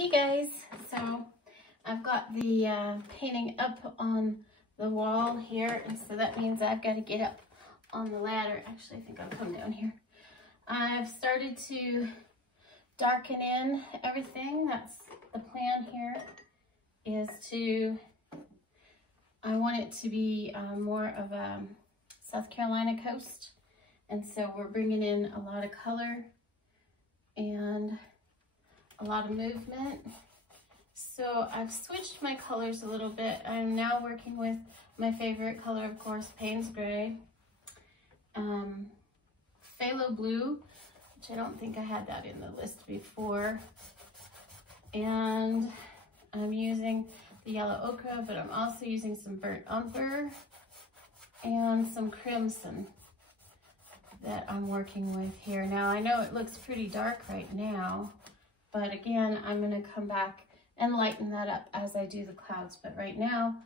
Hey guys, so I've got the painting up on the wall here, and so that means I've got to get up on the ladder. Actually, I think I'll come down here. I've started to darken in everything. That's the plan here, is I want it to be more of a South Carolina coast, and so we're bringing in a lot of color and a lot of movement. So I've switched my colors a little bit. I'm now working with my favorite color, of course, Payne's Gray, Phthalo Blue, which I don't think I had that in the list before, and I'm using the yellow ochre, but I'm also using some burnt umber and some crimson that I'm working with here. Now I know it looks pretty dark right now, but again, I'm going to come back and lighten that up as I do the clouds. But right now,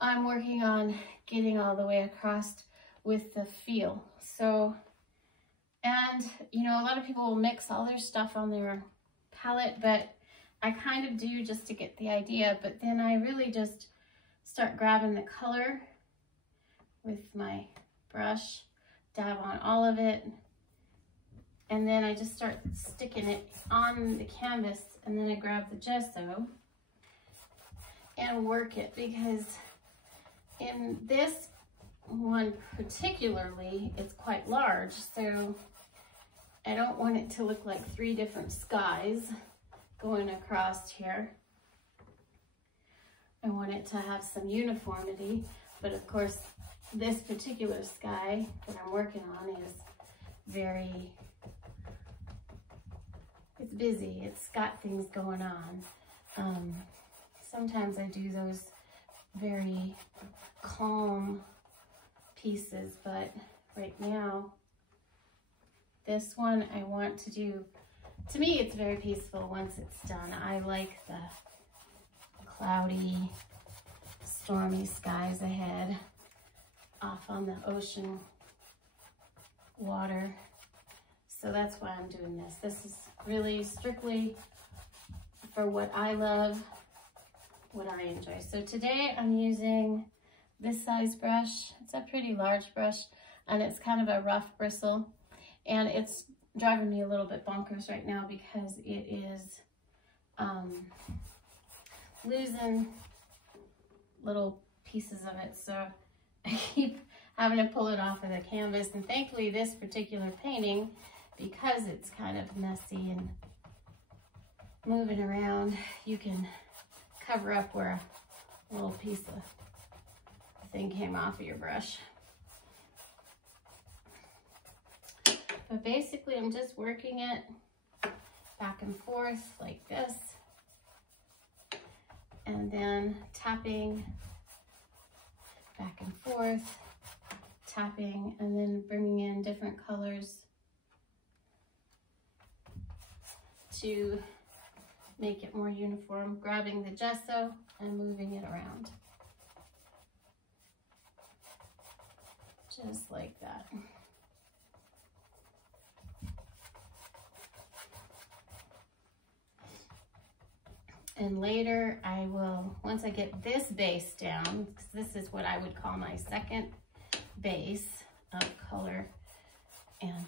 I'm working on getting all the way across with the feel. So, and you know, a lot of people will mix all their stuff on their palette, but I kind of do just to get the idea. But then I really just start grabbing the color with my brush, dab on all of it, and then I just start sticking it on the canvas, and then I grab the gesso and work it, because in this one particularly, it's quite large, so I don't want it to look like three different skies going across here. I want it to have some uniformity, but of course, this particular sky that I'm working on is it's busy. It's got things going on. Sometimes I do those very calm pieces, but right now, this one I want to do, to me it's very peaceful once it's done. I like the cloudy, stormy skies ahead off on the ocean water. So that's why I'm doing this. This is really strictly for what I love, what I enjoy. So today I'm using this size brush. It's a pretty large brush, and it's kind of a rough bristle. And it's driving me a little bit bonkers right now because it is losing little pieces of it. So I keep having to pull it off of the canvas. And thankfully this particular painting, because it's kind of messy and moving around, you can cover up where a little piece of thing came off of your brush. But basically I'm just working it back and forth like this, and then tapping back and forth, tapping, and then bringing in different colors to make it more uniform, grabbing the gesso and moving it around. Just like that. And later I will, once I get this base down, because this is what I would call my second base of color. And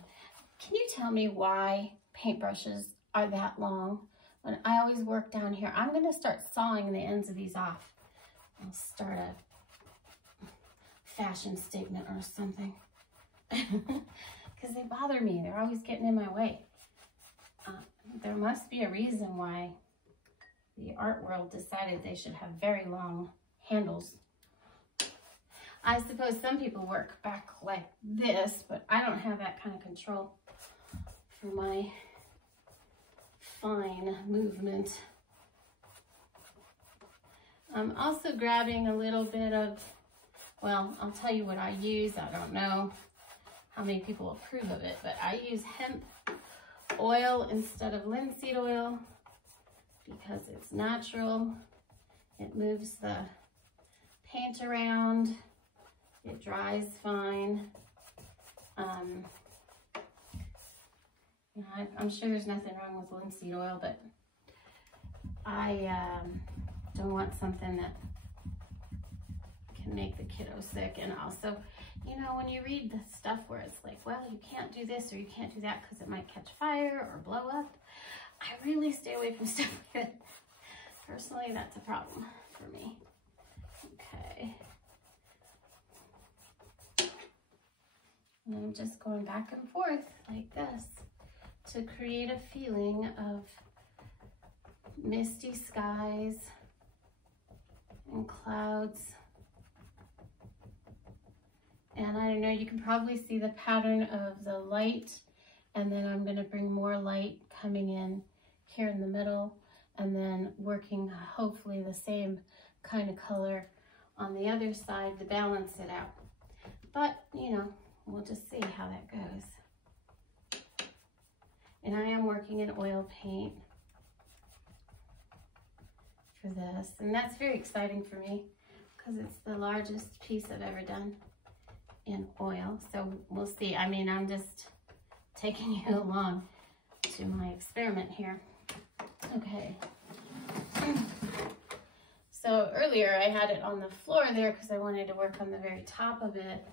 can you tell me why paintbrushes are that long? When I always work down here, I'm going to start sawing the ends of these off. I'll start a fashion statement or something. Because they bother me. They're always getting in my way. There must be a reason why the art world decided they should have very long handles. I suppose some people work back like this, but I don't have that kind of control for my fine movement. I'm also grabbing a little bit of, well, I'll tell you what I use. I don't know how many people approve of it, but I use hemp oil instead of linseed oil because it's natural. It moves the paint around. It dries fine. I'm sure there's nothing wrong with linseed oil, but I don't want something that can make the kiddo sick. And also, you know, when you read the stuff where it's like, well, you can't do this or you can't do that because it might catch fire or blow up, I really stay away from stuff like that. Personally, that's a problem for me. Okay. And I'm just going back and forth like this to create a feeling of misty skies and clouds. And I don't know, you can probably see the pattern of the light, and then I'm going to bring more light coming in here in the middle, and then working hopefully the same kind of color on the other side to balance it out. But, you know, we'll just see how that goes. And I am working in oil paint for this, and that's very exciting for me because it's the largest piece I've ever done in oil. So we'll see. I mean, I'm just taking you along to my experiment here. Okay. So earlier I had it on the floor there because I wanted to work on the very top of it,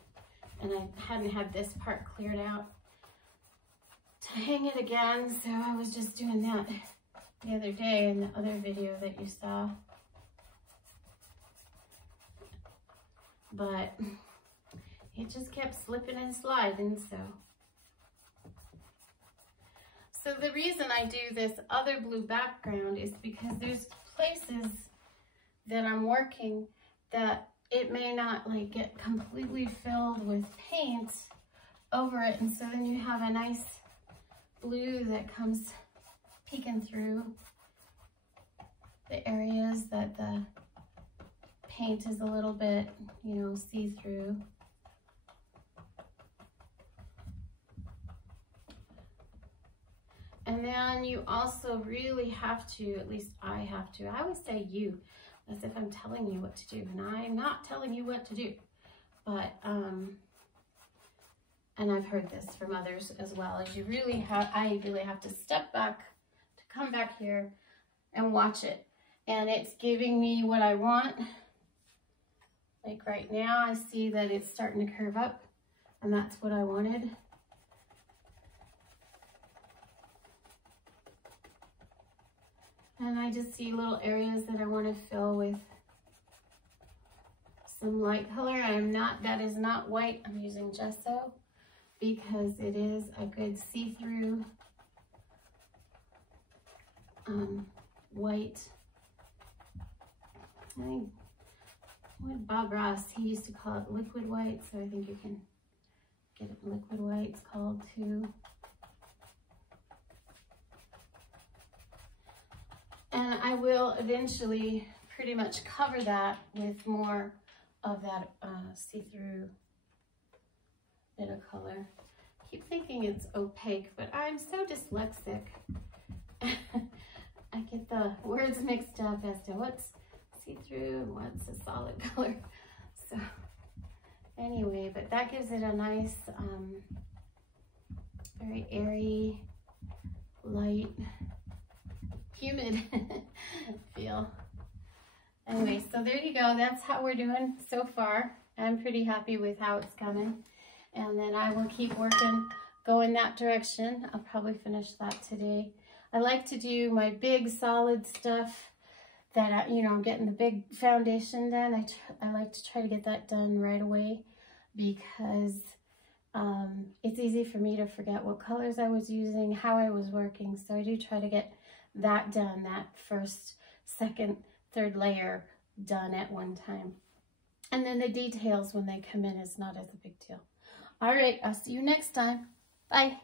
and I hadn't had this part cleared out to hang it again. So I was just doing that the other day in the other video that you saw. But it just kept slipping and sliding, So the reason I do this other blue background is because there's places that I'm working that it may not like get completely filled with paint over it, and so then you have a nice blue that comes peeking through the areas that the paint is a little bit, you know, see-through. And then you also really have to, at least I have to, I always say you, as if I'm telling you what to do, and I'm not telling you what to do. But, and I've heard this from others as well, is you really have, I really have to step back, to come back here and watch it. And it's giving me what I want. Like right now, I see that it's starting to curve up, and that's what I wanted. And I just see little areas that I want to fill with some light color. That is not white. I'm using gesso because it is a good see-through white. I think what Bob Ross, he used to call it liquid white, so I think you can get it liquid white, it's called too. And I will eventually pretty much cover that with more of that see-through bit of color. I keep thinking it's opaque, but I'm so dyslexic. I get the words mixed up as to what's see-through and what's a solid color. So anyway, but that gives it a nice, very airy, light, humid feel. Anyway, so there you go. That's how we're doing so far. I'm pretty happy with how it's coming. And then I will keep working, go in that direction. I'll probably finish that today. I like to do my big solid stuff that, you know, I'm getting the big foundation done. I like to try to get that done right away because it's easy for me to forget what colors I was using, how I was working. So I do try to get that done, that first, second, third layer done at one time. And then the details when they come in is not as a big deal. All right, I'll see you next time. Bye.